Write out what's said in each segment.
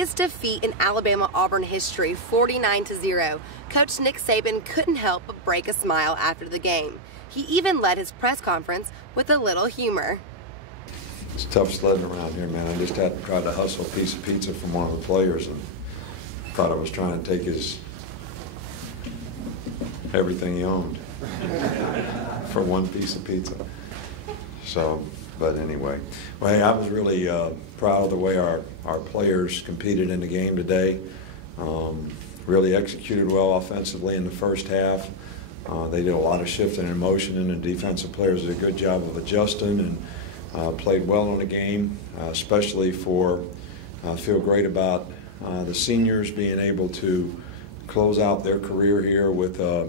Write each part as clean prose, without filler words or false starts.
biggest defeat in Alabama-Auburn history, 49-0. Coach Nick Saban couldn't help but break a smile after the game. He even led his press conference with a little humor. It's tough sledding around here, man. I just tried to hustle a piece of pizza from one of the players and thought I was trying to take his everything he owned for one piece of pizza. So, but anyway, well, hey, I was really proud of the way our players competed in the game today. Really executed well offensively in the first half. They did a lot of shifting and motion, and the defensive players did a good job of adjusting and played well in the game, especially for, I feel great about the seniors being able to close out their career here with a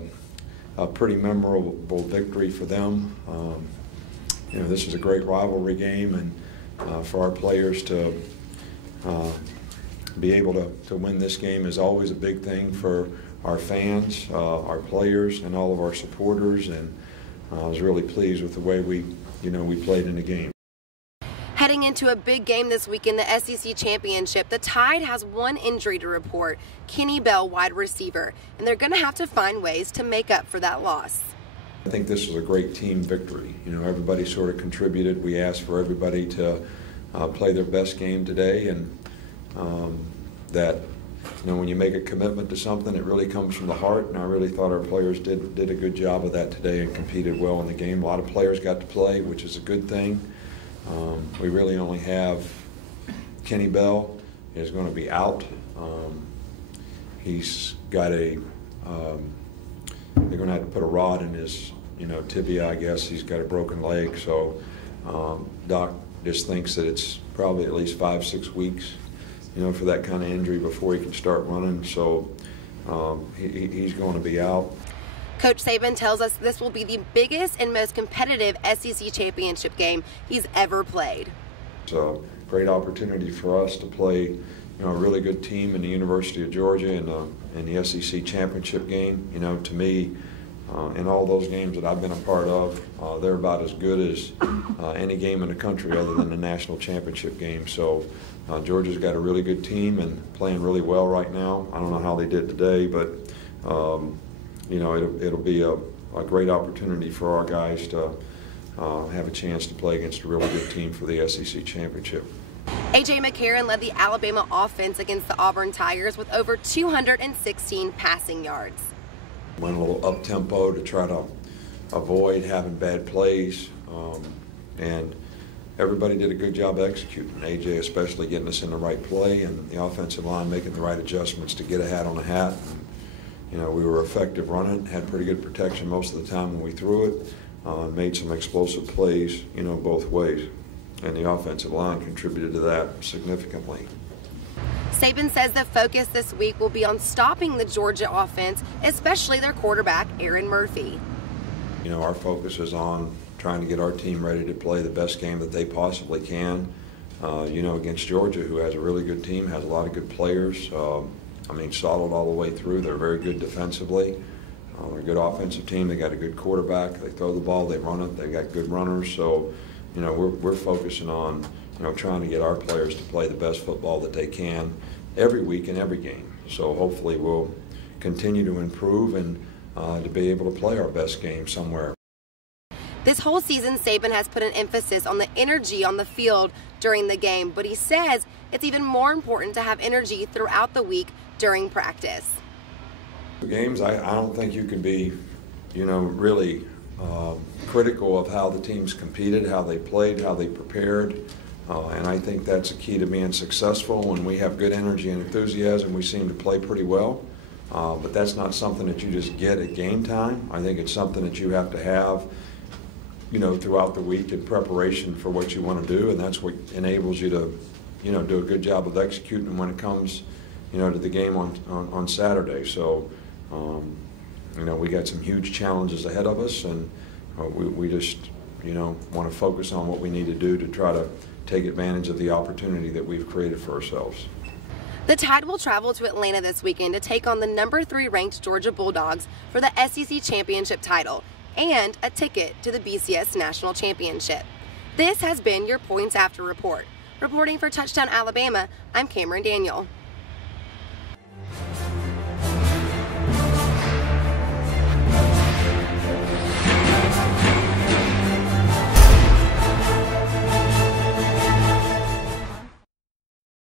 pretty memorable victory for them. You know, this is a great rivalry game, and for our players to be able to win this game is always a big thing for our fans, our players, and all of our supporters. And I was really pleased with the way we played in the game. Heading into a big game this week in the SEC Championship, the Tide has one injury to report, Kenny Bell, wide receiver, and they're going to have to find ways to make up for that loss. I think this was a great team victory. You know, everybody sort of contributed. We asked for everybody to play their best game today, and that, you know, when you make a commitment to something, it really comes from the heart, and I really thought our players did a good job of that today and competed well in the game. A lot of players got to play, which is a good thing. We really only have Kenny Bell is going to be out. He's got they're going to have to put a rod in his, tibia, I guess. He's got a broken leg, so Doc just thinks that it's probably at least 5-6 weeks, for that kind of injury before he can start running. So he's going to be out. Coach Saban tells us this will be the biggest and most competitive SEC championship game he's ever played. It's a great opportunity for us to play, a really good team in the University of Georgia in the SEC championship game. To me, in all those games that I've been a part of, they're about as good as any game in the country other than the national championship game. So Georgia's got a really good team and playing really well right now. I don't know how they did today, but it'll be a great opportunity for our guys to have a chance to play against a really good team for the SEC championship. A.J. McCarron led the Alabama offense against the Auburn Tigers with over 216 passing yards. Went a little up-tempo to try to avoid having bad plays, and everybody did a good job executing. A.J. especially getting us in the right play, and the offensive line making the right adjustments to get a hat on a hat. And, we were effective running, had pretty good protection most of the time when we threw it, made some explosive plays, both ways. And the offensive line contributed to that significantly. Saban says the focus this week will be on stopping the Georgia offense, especially their quarterback, Aaron Murphy. Our focus is on trying to get our team ready to play the best game that they possibly can, against Georgia, who has a really good team, has a lot of good players. Solid all the way through. They're very good defensively. They're a good offensive team. They got a good quarterback. They throw the ball, they run it. They got good runners. So, we're focusing on, trying to get our players to play the best football that they can every week in every game. So hopefully we'll continue to improve and to be able to play our best game somewhere. This whole season, Saban has put an emphasis on the energy on the field during the game, but he says it's even more important to have energy throughout the week during practice. Games, I don't think you can be, really critical of how the teams competed, how they played, how they prepared, and I think that's a key to being successful. When we have good energy and enthusiasm, we seem to play pretty well, but that's not something that you just get at game time. I think it's something that you have to have throughout the week in preparation for what you want to do, and that's what enables you to, do a good job of executing when it comes, to the game on Saturday. So, we got some huge challenges ahead of us, and we just, want to focus on what we need to do to try to take advantage of the opportunity that we've created for ourselves. The Tide will travel to Atlanta this weekend to take on the number 3 ranked Georgia Bulldogs for the SEC Championship title and a ticket to the BCS National Championship. This has been your Points After Report. Reporting for Touchdown Alabama, I'm Camaren Daniel.